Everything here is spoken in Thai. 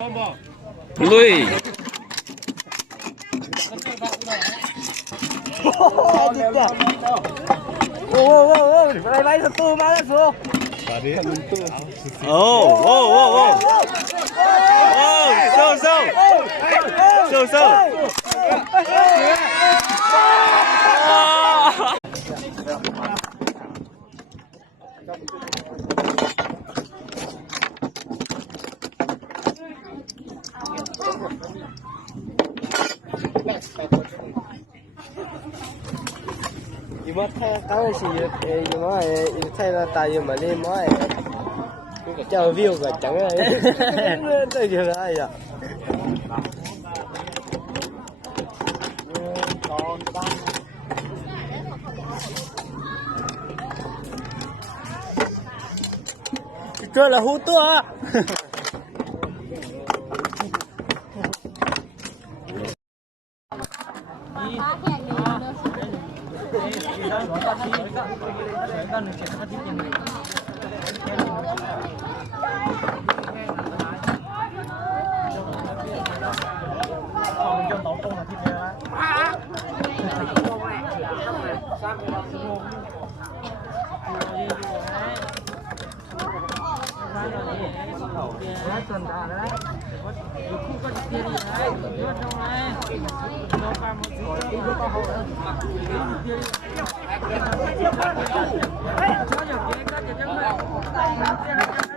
ลุยโอ้โหจุดจ้ะโอ้โหไปสตูมาแล้วสูโอ้โอ้โอ้โอ้โอ้โซ่โซ่โซ่โซ่อยู่มาแท้ตั้งสิอยู่มาอยู่ไทยเราตายอยู่มาเล่นมาเจ้าวิวกันจังเลยตัวเดียวอะไรอ่ะตัวละหูตัวHey!